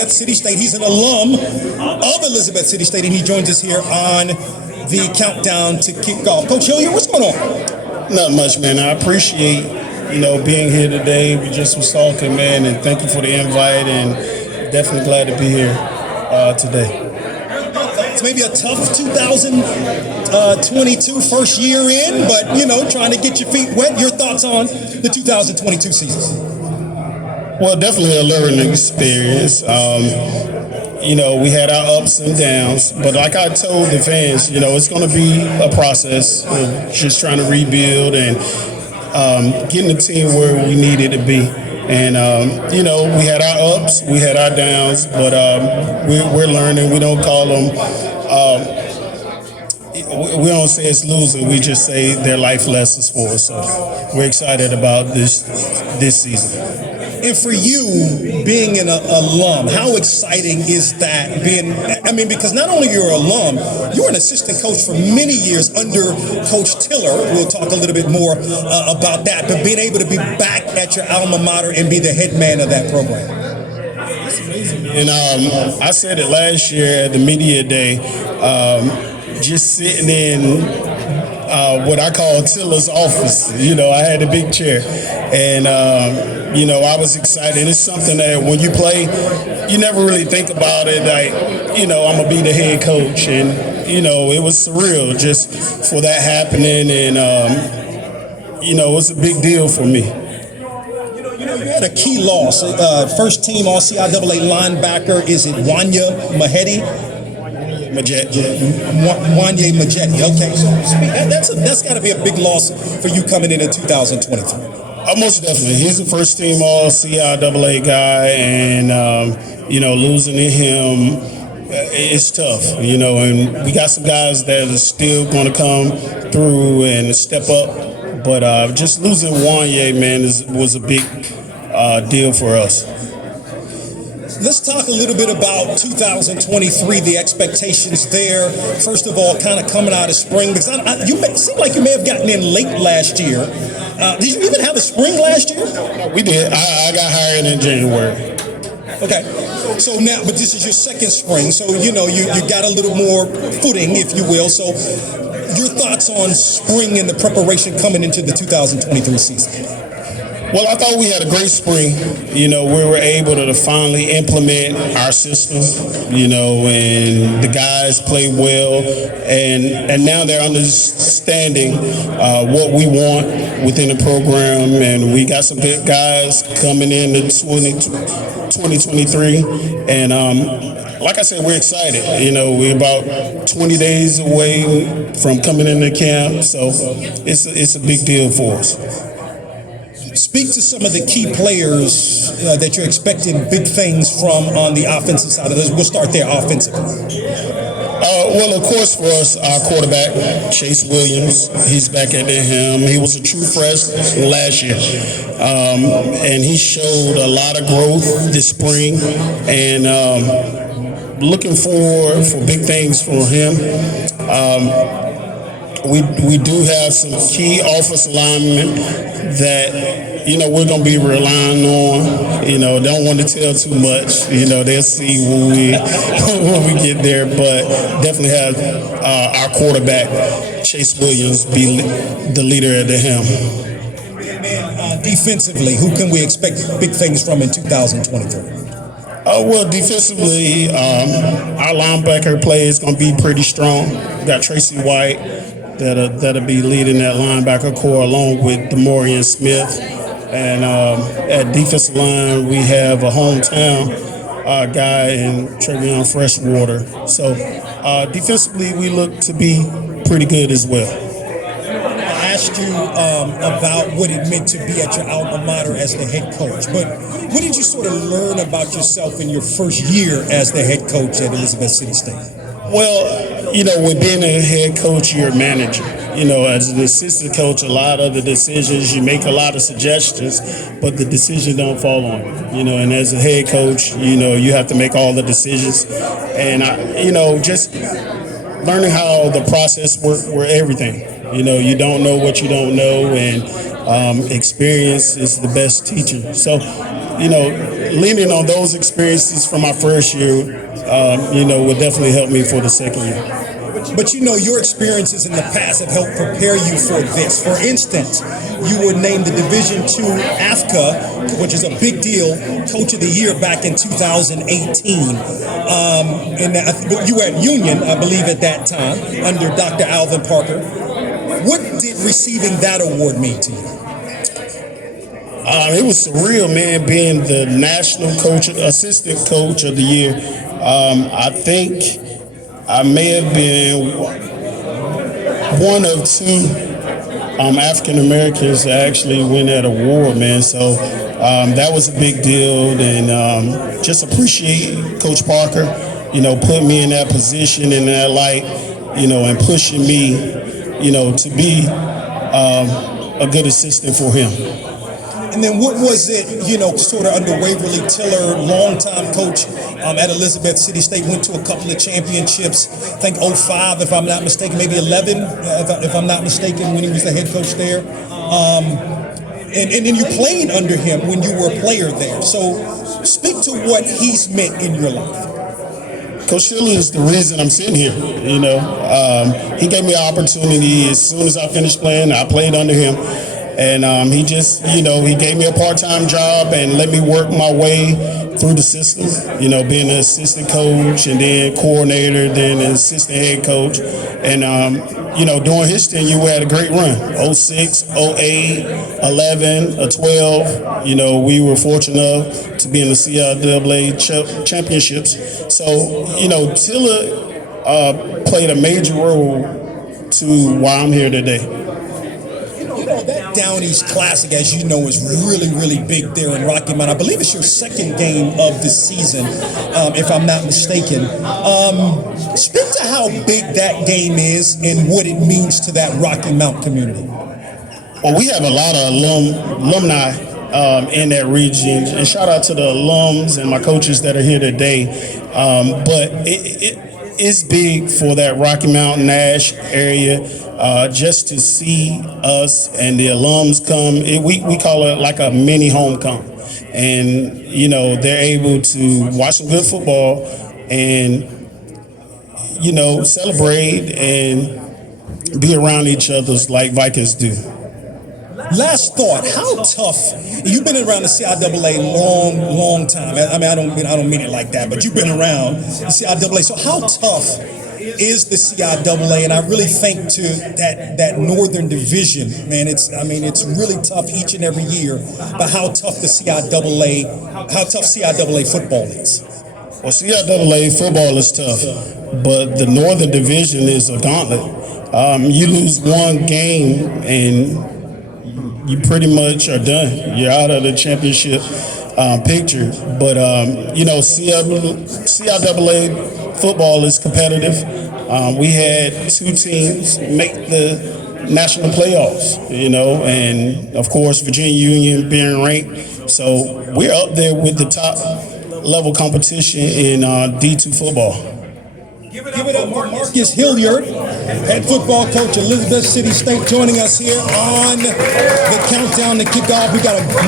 Elizabeth City State. He's an alum of Elizabeth City State, and he joins us here on the countdown to kickoff. Coach Hilliard, what's going on? Not much, man. I appreciate, being here today. We just was talking, man, and thank you for the invite, and definitely glad to be here today. It's maybe a tough 2022 first year in, but, trying to get your feet wet. Your thoughts on the 2022 season? Well, definitely a learning experience. We had our ups and downs, but like I told the fans, it's going to be a process of just trying to rebuild and getting the team where we needed to be. And, we had our ups, we had our downs, but we're learning. We don't call them, we don't say it's losing. We just say they're life lessons for us. So we're excited about this season. And for you, being an alum, how exciting is that? Because not only you're an alum, you were an assistant coach for many years under Coach Tiller. We'll talk a little bit more about that. But being able to be back at your alma mater and be the head man of that program. And I said it last year at the media day, just sitting in what I call Tiller's office. I had a big chair. And, I was excited. It's something that when you play, you never really think about it. Like, I'm going to be the head coach. And, it was surreal just for that happening. And, it was a big deal for me. You had a key loss. First team All-CIAA linebacker, is it Wanya Majetti? Wanya Majetti. Okay, so that's got to be a big loss for you coming into 2023. Most definitely. He's a first team All-CIAA guy, and, losing to him, it's tough, and we got some guys that are still going to come through and step up, but just losing Wanya, man, was a big deal for us. Let's talk a little bit about 2023, the expectations there. First of all, kind of coming out of spring, because it seemed like you may have gotten in late last year. Did you even have a spring last year? We did. I got hired in January. Okay. So now, but this is your second spring, so you got a little more footing, if you will. So your thoughts on spring and the preparation coming into the 2023 season? Well, I thought we had a great spring. We were able to finally implement our system, and the guys played well. And now they're understanding what we want within the program. And we got some good guys coming in 2023. And like I said, we're excited. We're about 20 days away from coming into camp. So it's a big deal for us. Speak to some of the key players that you're expecting big things from on the offensive side of this. We'll start there offensively. Well, of course, for us, our quarterback, Chase Williams, he's back at the helm. He was a true freshman last year. And he showed a lot of growth this spring. And looking for big things for him. We do have some key offensive linemen that, we're going to be relying on. Don't want to tell too much. They'll see when we get there. But definitely have our quarterback, Chase Williams, be the leader at the helm. Defensively, who can we expect big things from in 2023? Well, defensively, our linebacker play is going to be pretty strong. We got Tracy White that'll be leading that linebacker core along with Demorian Smith. And at defensive line, we have a hometown guy in Trevion Freshwater. So defensively, we look to be pretty good as well. I asked you about what it meant to be at your alma mater as the head coach, but what did you sort of learn about yourself in your first year as the head coach at Elizabeth City State? Well, with being a head coach, you're a manager. As an assistant coach, a lot of the decisions, you make a lot of suggestions, but the decision don't fall on you. And as a head coach, you have to make all the decisions. And, just learning how the process works, everything. You don't know what you don't know, and experience is the best teacher. So, leaning on those experiences from my first year, would definitely help me for the second year. But your experiences in the past have helped prepare you for this. For instance, you were named the Division II AFCA, which is a big deal, Coach of the Year back in 2018. And you were at Union, I believe, at that time, under Dr. Alvin Parker. What did receiving that award mean to you? It was surreal, man, being the national assistant coach of the year. I think I may have been one of two African Americans to actually win that award, man. So that was a big deal, and just appreciate Coach Parker, putting me in that position, in that light, and pushing me, to be a good assistant for him. And then what was it, sort of under Waverly Tiller, longtime coach at Elizabeth City State, went to a couple of championships, I think 05, if I'm not mistaken, maybe 11, if I'm not mistaken, when he was the head coach there. And then you played under him when you were a player there. So speak to what he's meant in your life. Coach Hilliard is the reason I'm sitting here. He gave me an opportunity as soon as I finished playing. I played under him. And he just, he gave me a part-time job and let me work my way through the system, being an assistant coach and then coordinator, then an assistant head coach. And, during his tenure, we had a great run, 06, 08, 11, 12. We were fortunate enough to be in the CIAA championships. So, Tiller played a major role to why I'm here today. That Down East Classic, as you know, is really, really big there in Rocky Mount. I believe it's your second game of the season, if I'm not mistaken. Speak to how big that game is and what it means to that Rocky Mount community. Well, we have a lot of alumni in that region, and shout out to the alums and my coaches that are here today. But it's big for that Rocky Mount Nash area. Just to see us and the alums come, we call it like a mini homecoming. And, they're able to watch some good football and, celebrate and be around each other like Vikings do. Last thought, how tough, you've been around the CIAA long time. I mean, I don't mean it like that, but you've been around the CIAA. So how tough is the CIAA? And I really think to that northern division, man, it's really tough each and every year, but how tough CIAA football is. Well, CIAA football is tough, but the northern division is a gauntlet. You lose one game and you pretty much are done. You're out of the championship picture. But, CIAA football is competitive. We had two teams make the national playoffs, and, of course, Virginia Union being ranked. So we're up there with the top level competition in D2 football. Give it up for Marcus Hilliard, head football coach, Elizabeth City State, joining us here on the Countdown to Kickoff. We got a great